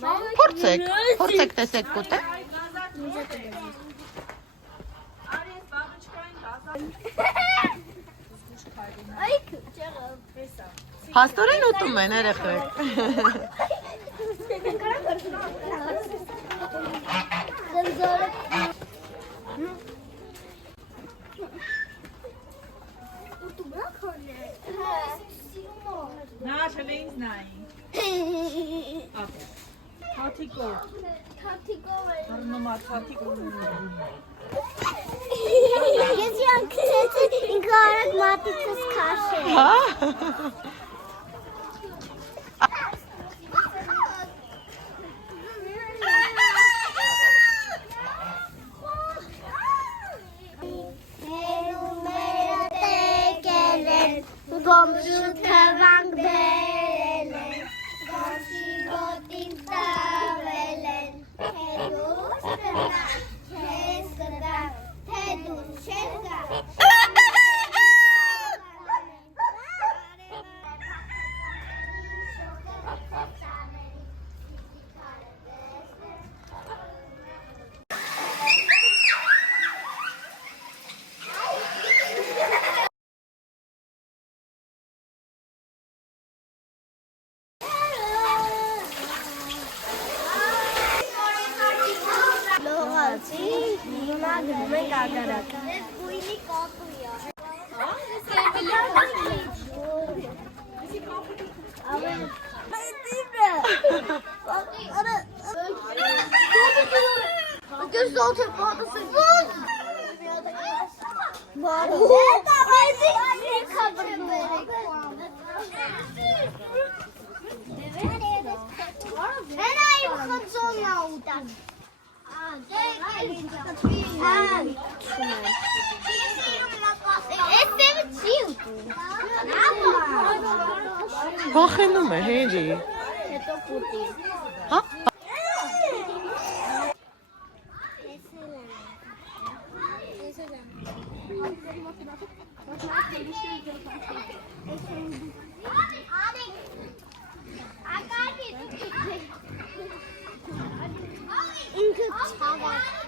Փորձեք տեսեք կուտե։ Փաստորեն ուտում են երեխեք։ Նա շլինձ նայի։ Թաթիկով։ Առնում է թաթիկով։ Ես յանքից ինքը արագ մատիքս քաշել։ Հա։ Գոմշու թվանք բերել են, գոմշի գոտին տավել են, թե դուս կնա, չես կնա, թե դուս չես կա։ Հիմա գնում ենք ագարակ։ Ես գույնի կապույա։ Փոխենում է հերի։ Հետո կուտի։ Հա։ Ինքը ցավակ։